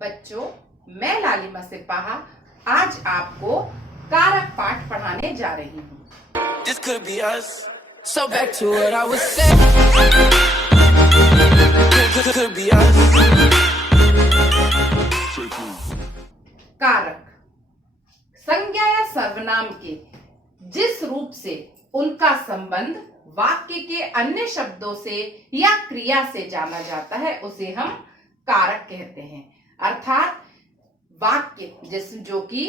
बच्चों, मैं लालिमा सिपाहा आज आपको कारक पाठ पढ़ाने जा रही हूँ। This could be us. So back to what I was saying. Could be us. कारक संज्ञा या सर्वनाम के जिस रूप से उनका संबंध वाक्य के अन्य शब्दों से या क्रिया से जाना जाता है उसे हम कारक कहते हैं। अर्थात वाक्य जो कि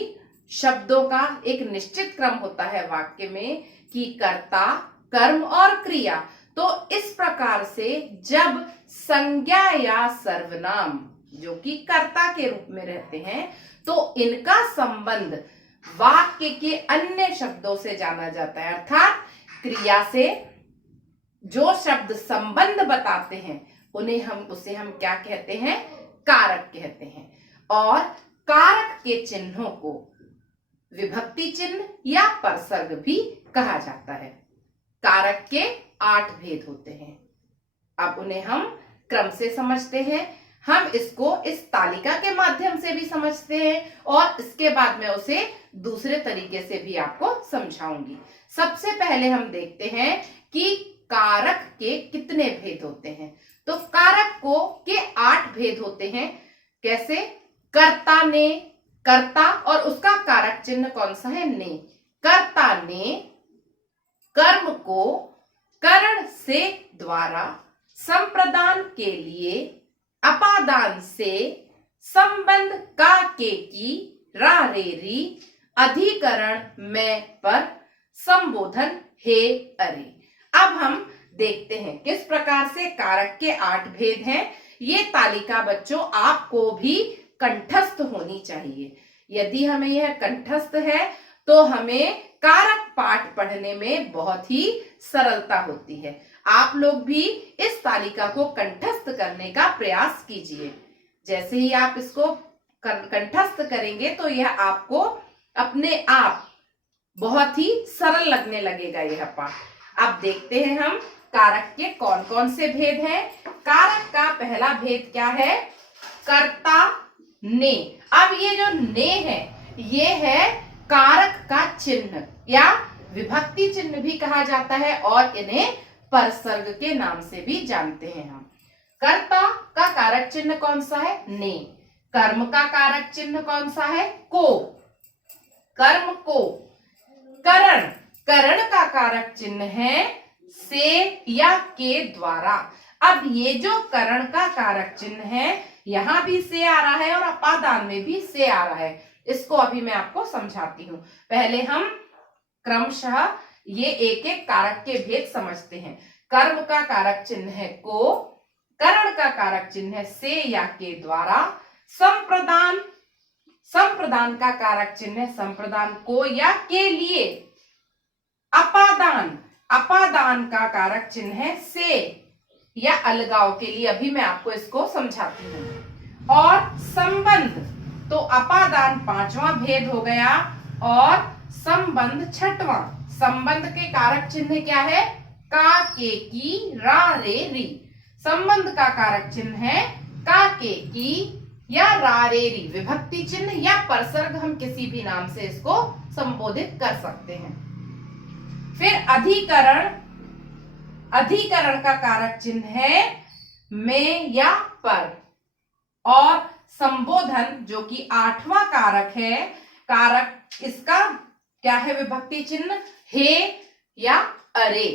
शब्दों का एक निश्चित क्रम होता है वाक्य में कि कर्ता, कर्म और क्रिया। तो इस प्रकार से जब संज्ञा या सर्वनाम जो कि कर्ता के रूप में रहते हैं तो इनका संबंध वाक्य के अन्य शब्दों से जाना जाता है। अर्थात क्रिया से जो शब्द संबंध बताते हैं उसे हम क्या कहते हैं? कारक कहते हैं। और कारक के चिन्हों को विभक्ति चिन्ह या परसर्ग भी कहा जाता है। कारक के 8 भेद होते हैं। अब उन्हें हम क्रम से समझते हैं। हम इसको इस तालिका के माध्यम से भी समझते हैं और इसके बाद मैं उसे दूसरे तरीके से भी आपको समझाऊंगी। सबसे पहले हम देखते हैं कि कारक के कितने भेद होते हैं। तो कारक के 8 भेद होते हैं। कैसे? कर्ता ने, कर्ता और उसका कारक चिन्ह कौन सा है? ने। कर्ता ने कर्म को करण से द्वारा संप्रदान के लिए अपादान से संबंध का के की रा रे री अधिकरण में पर संबोधन हे अरे। अब हम देखते हैं किस प्रकार से कारक के 8 भेद हैं। ये तालिका बच्चों आपको भी कंठस्थ होनी चाहिए। यदि हमें यह कंठस्थ है तो हमें कारक पाठ पढ़ने में बहुत ही सरलता होती है। आप लोग भी इस तालिका को कंठस्थ करने का प्रयास कीजिए। जैसे ही आप इसको कंठस्थ करेंगे तो यह आपको अपने आप बहुत ही सरल लगने लगेगा यह पाठ। अब देखते हैं हम कारक के कौन कौन से भेद हैं। कारक का पहला भेद क्या है? कर्ता ने। अब ये जो ने है ये है कारक का चिन्ह या विभक्ति चिन्ह भी कहा जाता है और इन्हें परसर्ग के नाम से भी जानते हैं हम। कर्ता का कारक चिन्ह कौन सा है? ने। कर्म का कारक चिन्ह कौन सा है? को। कर्म को। करण, करण का कारक चिन्ह है से या के द्वारा। अब ये जो करण का कारक चिन्ह है यहां भी से आ रहा है और अपादान में भी से आ रहा है। इसको अभी मैं आपको समझाती हूँ। पहले हम क्रमशः ये एक एक कारक के भेद समझते हैं। कर्म का कारक चिन्ह है को, करण का कारक चिन्ह है से या के द्वारा, संप्रदान, संप्रदान का कारक चिन्ह है संप्रदान को या के लिए, अपादान, अपादान का कारक चिन्ह है से या अलगाव के लिए। अभी मैं आपको इसको समझाती हूँ। और संबंध, तो अपादान 5वां भेद हो गया और संबंध 6वां। संबंध के कारक चिन्ह क्या है? का के की रा रे री। संबंध का कारक चिन्ह है का के की या रा रे री। विभक्ति चिन्ह या परसर्ग हम किसी भी नाम से इसको संबोधित कर सकते हैं। फिर अधिकरण, अधिकरण का कारक चिन्ह है में या पर। और संबोधन जो कि 8वां कारक है, कारक इसका क्या है? विभक्ति चिन्ह हे या अरे।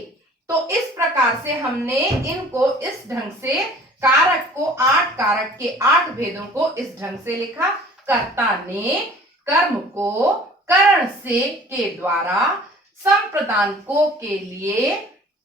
तो इस प्रकार से हमने इनको इस ढंग से कारक को 8 कारक के 8 भेदों को इस ढंग से लिखा। कर्ता ने कर्म को करण से के द्वारा, संप्रदान को के लिए,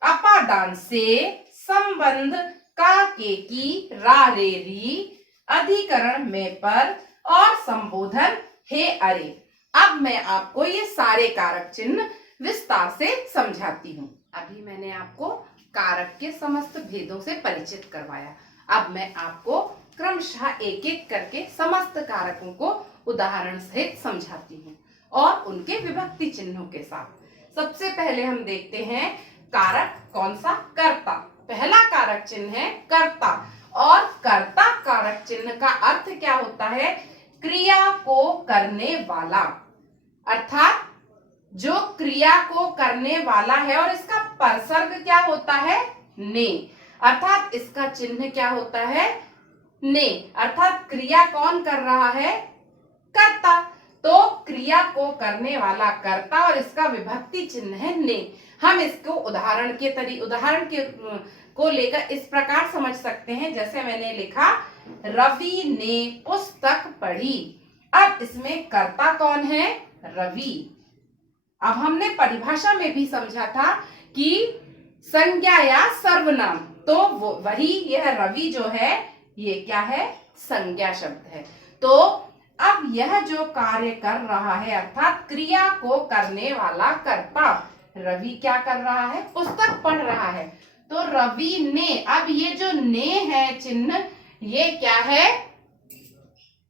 अपादान से, संबंध का के की रा रे री, अधिकरण में पर और संबोधन हे अरे। अब मैं आपको ये सारे कारक चिन्ह विस्तार से समझाती हूँ। अभी मैंने आपको कारक के समस्त भेदों से परिचित करवाया। अब मैं आपको क्रमशः एक एक करके समस्त कारकों को उदाहरण सहित समझाती हूँ और उनके विभक्ति चिन्हों के साथ। सबसे पहले हम देखते हैं कारक कौन सा? कर्ता। पहला कारक चिन्ह है कर्ता और कर्ता कारक चिन्ह का अर्थ क्या होता है? क्रिया को करने वाला, अर्थात जो क्रिया को करने वाला है, और इसका परसर्ग क्या होता है? ने, अर्थात इसका चिन्ह क्या होता है? ने, अर्थात क्रिया कौन कर रहा है? कर्ता। तो क्रिया को करने वाला कर्ता और इसका विभक्ति चिन्ह है ने। हम इसको उदाहरण के को लेकर इस प्रकार समझ सकते हैं, जैसे मैंने लिखा रवि ने पुस्तक पढ़ी। अब इसमें कर्ता कौन है? रवि। अब हमने परिभाषा में भी समझा था कि संज्ञा या सर्वनाम, तो वही यह रवि जो है ये क्या है? संज्ञा शब्द है। तो अब यह जो कार्य कर रहा है, अर्थात क्रिया को करने वाला कर्ता रवि क्या कर रहा है? पुस्तक पढ़ रहा है। तो रवि ने, अब ये जो ने है चिन्ह, ये क्या है?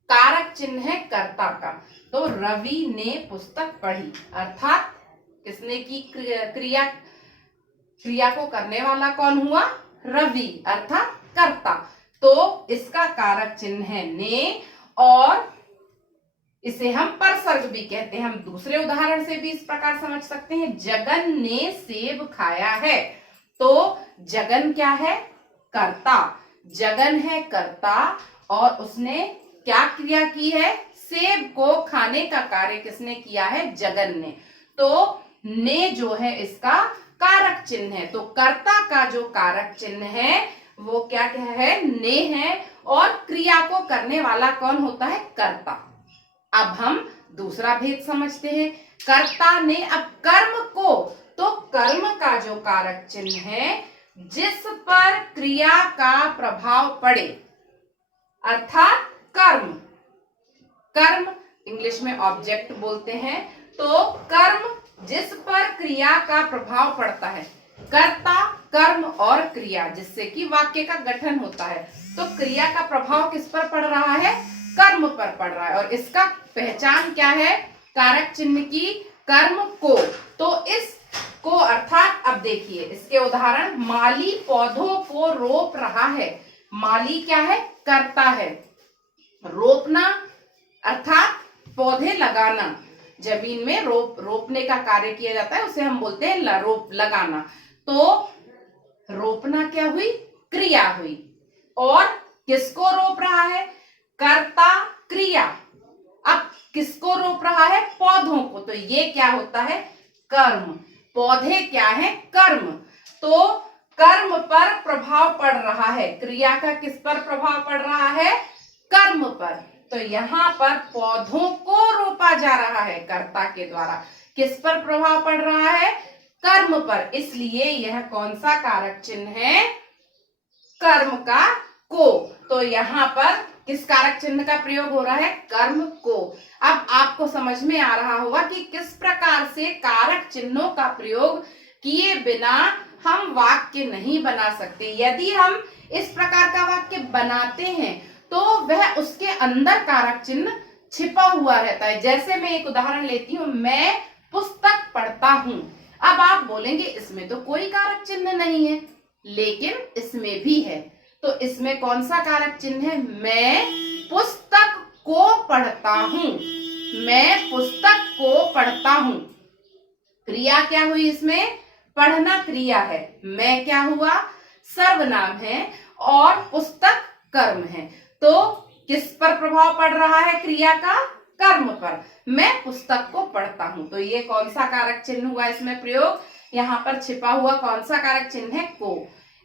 कारक चिन्ह है कर्ता का। तो रवि ने पुस्तक पढ़ी, अर्थात किसने की क्रिया को करने वाला कौन हुआ? रवि, अर्थात कर्ता। तो इसका कारक चिन्ह है ने, और इसे हम परसर्ग भी कहते हैं। हम दूसरे उदाहरण से भी इस प्रकार समझ सकते हैं, जगन ने सेब खाया है। तो जगन क्या है? कर्ता। जगन है कर्ता और उसने क्या क्रिया की है? सेब को खाने का कार्य किसने किया है? जगन ने। तो ने जो है इसका कारक चिन्ह है। तो कर्ता का जो कारक चिन्ह है वो क्या है? ने है, और क्रिया को करने वाला कौन होता है? कर्ता। अब हम दूसरा भेद समझते हैं, कर्ता ने अब कर्म को, तो कर्म का जो कारक चिन्ह है जिस पर क्रिया का प्रभाव पड़े, अर्थात कर्म, कर्म इंग्लिश में ऑब्जेक्ट बोलते हैं। तो कर्म जिस पर क्रिया का प्रभाव पड़ता है, कर्ता, कर्म और क्रिया, जिससे कि वाक्य का गठन होता है। तो क्रिया का प्रभाव किस पर पड़ रहा है? कर्म पर पड़ रहा है, और इसका पहचान क्या है? कारक चिन्ह की, कर्म को। तो इस को अर्थात, अब देखिए इसके उदाहरण, माली पौधों को रोप रहा है। माली क्या है? कर्ता है। रोपना अर्थात पौधे लगाना, जमीन में रोपने का कार्य किया जाता है, उसे हम बोलते हैं लगाना। तो रोपना क्या हुई? क्रिया हुई। और किसको रोप रहा है? कर्ता, क्रिया। अब किसको रोप रहा है? पौधों को। तो ये क्या होता है? कर्म। पौधे क्या है? कर्म। तो कर्म पर प्रभाव पड़ रहा है, क्रिया का किस पर प्रभाव पड़ रहा है? कर्म पर। तो यहाँ पर पौधों को रोपा जा रहा है कर्ता के द्वारा, किस पर प्रभाव पड़ रहा है? कर्म पर। इसलिए यह कौन सा कारक चिन्ह है? कर्म का को। तो यहाँ पर किस कारक चिन्ह का प्रयोग हो रहा है? कर्म को। अब आपको समझ में आ रहा होगा कि किस प्रकार से कारक चिन्हों का प्रयोग किए बिना हम वाक्य नहीं बना सकते। यदि हम इस प्रकार का वाक्य बनाते हैं तो वह उसके अंदर कारक चिन्ह छिपा हुआ रहता है। जैसे मैं एक उदाहरण लेती हूं, मैं पुस्तक पढ़ता हूं। अब आप बोलेंगे इसमें तो कोई कारक चिन्ह नहीं है, लेकिन इसमें भी है। तो इसमें कौन सा कारक चिन्ह है? मैं पुस्तक को पढ़ता हूं। मैं पुस्तक को पढ़ता हूं। क्रिया क्या हुई इसमें? पढ़ना क्रिया है। मैं क्या हुआ? सर्वनाम है, और पुस्तक कर्म है। तो किस पर प्रभाव पड़ रहा है क्रिया का? कर्म पर। मैं पुस्तक को पढ़ता हूं। तो ये कौन सा कारक चिन्ह हुआ इसमें प्रयोग? यहाँ पर छिपा हुआ कौन सा कारक चिन्ह है? को।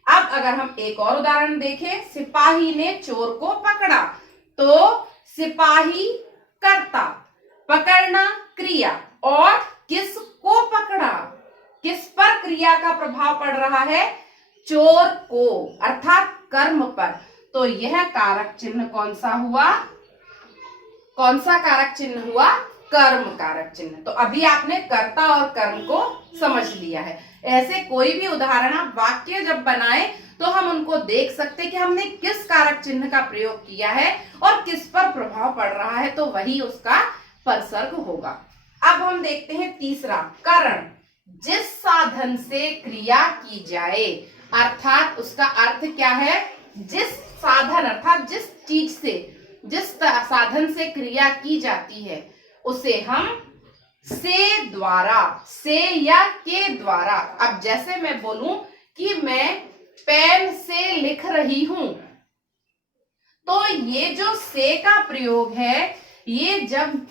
अब अगर हम एक और उदाहरण देखें, सिपाही ने चोर को पकड़ा। तो सिपाही कर्ता, पकड़ना क्रिया, और किसको पकड़ा? किस पर क्रिया का प्रभाव पड़ रहा है? चोर को, अर्थात कर्म पर। तो यह कारक चिन्ह कौन सा हुआ? कौन सा कारक चिन्ह हुआ? कर्म कारक चिन्ह। तो अभी आपने कर्ता और कर्म को समझ लिया है। ऐसे कोई भी उदाहरण आप वाक्य जब बनाए तो हम उनको देख सकते कि हमने किस कारक चिन्ह का प्रयोग किया है और किस पर प्रभाव पड़ रहा है, तो वही उसका परसर्ग होगा। अब हम देखते हैं तीसरा, कारण। जिस साधन से क्रिया की जाए, अर्थात उसका अर्थ क्या है? जिस साधन अर्थात जिस चीज से, जिस साधन से क्रिया की जाती है उसे हम से द्वारा, से या के द्वारा। अब जैसे मैं बोलूं कि मैं पेन से लिख रही हूं, तो ये जो से का प्रयोग है, ये जब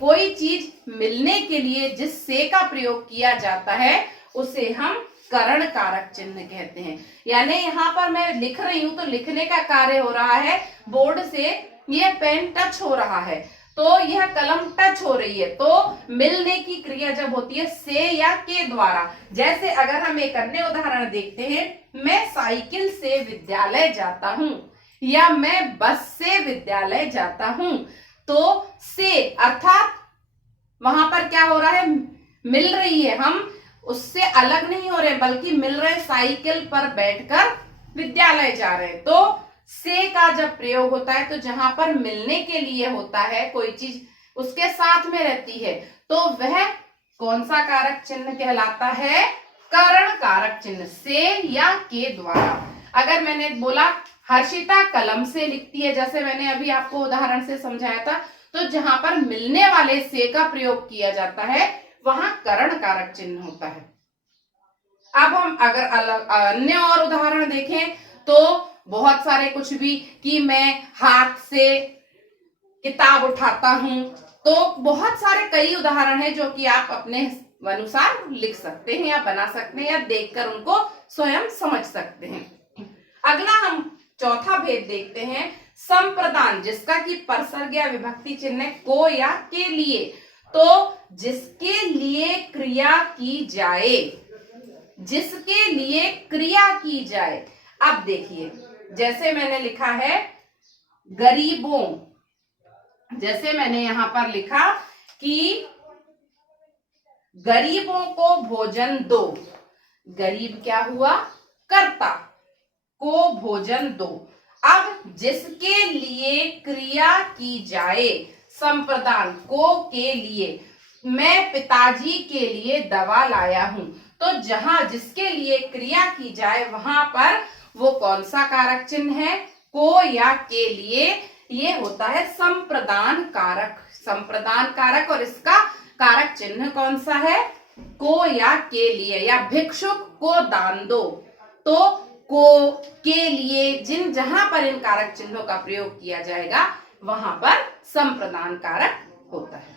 कोई चीज मिलने के लिए जिस से का प्रयोग किया जाता है उसे हम करण कारक चिन्ह कहते हैं। यानी यहाँ पर मैं लिख रही हूं तो लिखने का कार्य हो रहा है बोर्ड से, ये पेन टच हो रहा है तो यह कलम टच हो रही है, तो मिलने की क्रिया जब होती है से या के द्वारा। जैसे अगर हम एक अन्य उदाहरण देखते हैं, मैं साइकिल से विद्यालय जाता हूं या मैं बस से विद्यालय जाता हूं, तो से अर्थात वहां पर क्या हो रहा है, मिल रही है, हम उससे अलग नहीं हो रहे बल्कि मिल रहे, साइकिल पर बैठकर विद्यालय जा रहे हैं। तो से का जब प्रयोग होता है तो जहां पर मिलने के लिए होता है, कोई चीज उसके साथ में रहती है, तो वह कौन सा कारक चिन्ह कहलाता है, करण कारक चिन्ह, से या के द्वारा। अगर मैंने बोला हर्षिता कलम से लिखती है, जैसे मैंने अभी आपको उदाहरण से समझाया था, तो जहां पर मिलने वाले से का प्रयोग किया जाता है वहां करण कारक चिन्ह होता है। अब हम अगर अन्य और उदाहरण देखें तो बहुत सारे, कुछ भी, कि मैं हाथ से किताब उठाता हूं, तो बहुत सारे कई उदाहरण हैं जो कि आप अपने अनुसार लिख सकते हैं या बना सकते हैं या देखकर उनको स्वयं समझ सकते हैं। अगला हम चौथा भेद देखते हैं, संप्रदान, जिसका कि परसर्ग या विभक्ति चिन्ह है को या के लिए, तो जिसके लिए क्रिया की जाए, जिसके लिए क्रिया की जाए। अब देखिए जैसे मैंने लिखा है गरीबों, जैसे मैंने यहां पर लिखा कि गरीबों को भोजन दो, गरीब क्या हुआ, कर्ता, को भोजन दो। अब जिसके लिए क्रिया की जाए, संप्रदान, को के लिए, मैं पिताजी के लिए दवा लाया हूं, तो जहां जिसके लिए क्रिया की जाए वहां पर वो कौन सा कारक चिन्ह है, को या के लिए, ये होता है संप्रदान कारक, संप्रदान कारक। और इसका कारक चिन्ह कौन सा है, को या के लिए। या भिक्षुक को दान दो, तो को, के लिए, जिन जहां पर इन कारक चिन्हों का प्रयोग किया जाएगा वहां पर संप्रदान कारक होता है।